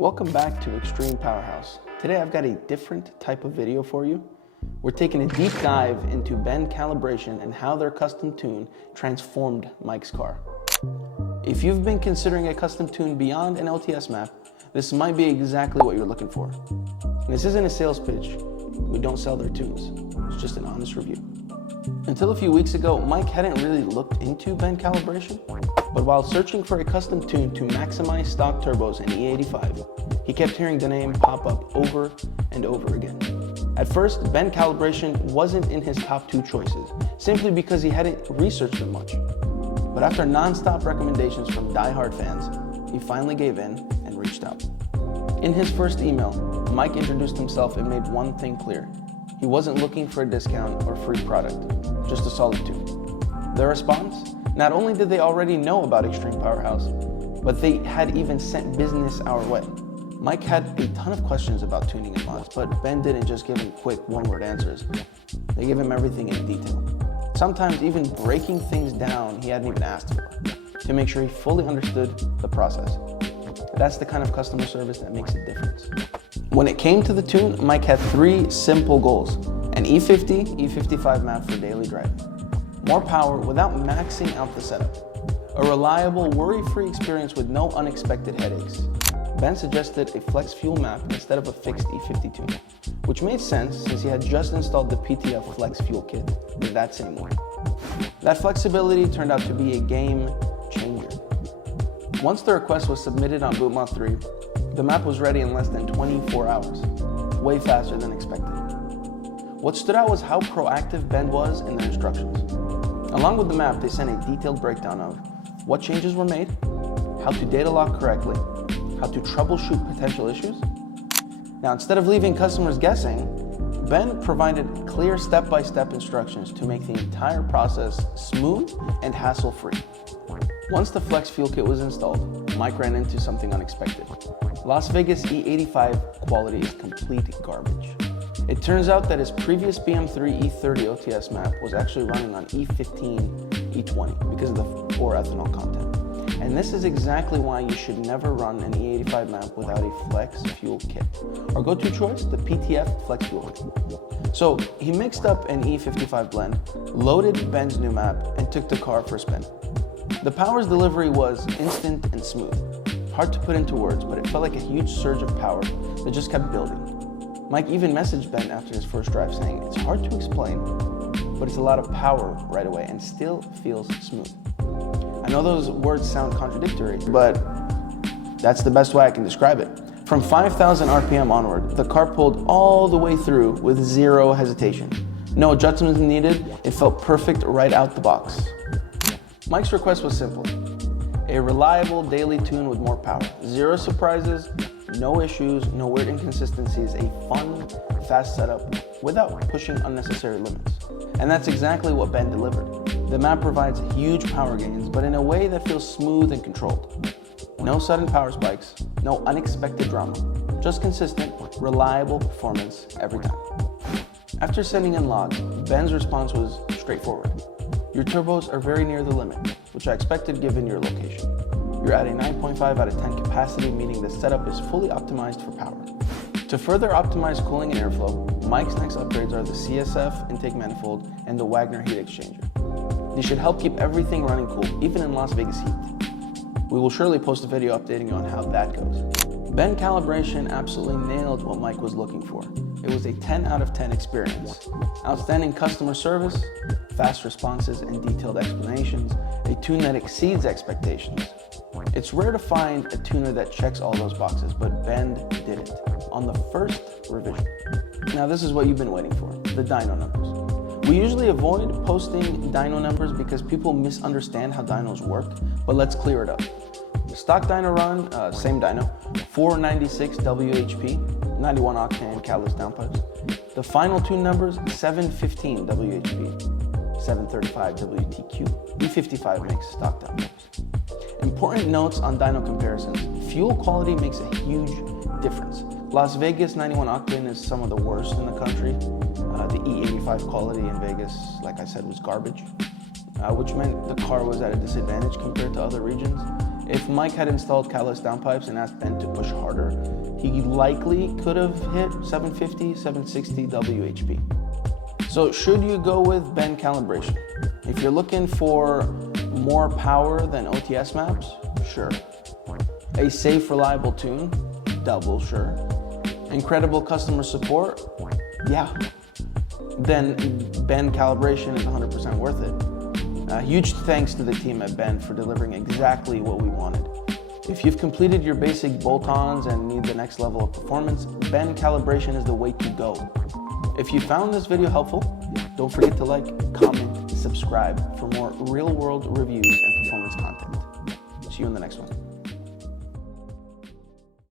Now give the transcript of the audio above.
Welcome back to Extreme Powerhouse. Today I've got a different type of video for you. We're taking a deep dive into Bend Calibration and how their custom tune transformed Mike's car. If you've been considering a custom tune beyond an LTS map, this might be exactly what you're looking for. This isn't a sales pitch. We don't sell their tunes. It's just an honest review. Until a few weeks ago, Mike hadn't really looked into Bend Calibration, but while searching for a custom tune to maximize stock turbos in E85, he kept hearing the name pop up over and over again. At first, Bend Calibration wasn't in his top two choices, simply because he hadn't researched them much. But after non-stop recommendations from die-hard fans, he finally gave in and reached out. In his first email, Mike introduced himself and made one thing clear. He wasn't looking for a discount or free product, just a solid tune. The response? Not only did they already know about Extreme Powerhouse, but they had even sent business our way. Mike had a ton of questions about tuning and mods, but Ben didn't just give him quick one-word answers. They gave him everything in detail. Sometimes even breaking things down he hadn't even asked for, to make sure he fully understood the process. That's the kind of customer service that makes a difference. When it came to the tune, Mike had three simple goals: an E50, E55 map for daily driving, more power without maxing out the setup, a reliable, worry-free experience with no unexpected headaches. Ben suggested a flex fuel map instead of a fixed E50 tune, which made sense since he had just installed the PTF flex fuel kit that same week. That flexibility turned out to be a game changer. Once the request was submitted on BootMod 3, the map was ready in less than 24 hours, way faster than expected. What stood out was how proactive Bend was in their instructions. Along with the map, they sent a detailed breakdown of what changes were made, how to data lock correctly, how to troubleshoot potential issues. Now, instead of leaving customers guessing, Ben provided clear step-by-step instructions to make the entire process smooth and hassle-free. Once the flex fuel kit was installed, Mike ran into something unexpected. Las Vegas E85 quality is complete garbage. It turns out that his previous BMW E30 OTS map was actually running on E15, E20 because of the poor ethanol content. And this is exactly why you should never run an E85 map without a flex fuel kit. Our go-to choice, the PTF flex fuel kit. So he mixed up an E55 blend, loaded Ben's new map, and took the car for a spin. The power's delivery was instant and smooth. Hard to put into words, but it felt like a huge surge of power that just kept building. Mike even messaged Ben after his first drive saying, "It's hard to explain, but it's a lot of power right away and still feels smooth." I know those words sound contradictory, but that's the best way I can describe it. From 5,000 RPM onward, the car pulled all the way through with zero hesitation. No adjustments needed, it felt perfect right out the box. Mike's request was simple: a reliable daily tune with more power. Zero surprises, no issues, no weird inconsistencies, a fun, fast setup without pushing unnecessary limits. And that's exactly what Ben delivered. The map provides huge power gains, but in a way that feels smooth and controlled. No sudden power spikes, no unexpected drama, just consistent, reliable performance every time. After sending in logs, Ben's response was straightforward. Your turbos are very near the limit, which I expected given your location. You're at a 9.5 out of 10 capacity, meaning the setup is fully optimized for power. To further optimize cooling and airflow, Mike's next upgrades are the CSF intake manifold and the Wagner heat exchanger. These should help keep everything running cool, even in Las Vegas heat. We will surely post a video updating you on how that goes. Bend Calibration absolutely nailed what Mike was looking for. It was a 10 out of 10 experience. Outstanding customer service, fast responses and detailed explanations, a tune that exceeds expectations. It's rare to find a tuner that checks all those boxes, but Bend did it on the first revision. Now this is what you've been waiting for, the dyno numbers. We usually avoid posting dyno numbers because people misunderstand how dynos work, but let's clear it up. The stock dyno run, same dyno, 496 WHP, 91 octane catalyst downpipes. The final tune numbers, 715 WHP, 735 WTQ, E55 makes stock downpipes. Important notes on dyno comparisons. Fuel quality makes a huge difference. Las Vegas 91 octane is some of the worst in the country. The E85 quality in Vegas, like I said, was garbage, which meant the car was at a disadvantage compared to other regions. If Mike had installed catalyst downpipes and asked Ben to push harder, he likely could have hit 750, 760 WHP. So should you go with Ben Calibration? If you're looking for more power than OTS maps, sure. A safe, reliable tune, double, sure. Incredible customer support, yeah. Then Ben Calibration is 100% worth it. Huge thanks to the team at Ben for delivering exactly what we wanted. If you've completed your basic bolt-ons and need the next level of performance, Ben Calibration is the way to go. If you found this video helpful, don't forget to like, comment, subscribe for more real-world reviews and performance content. See you in the next one.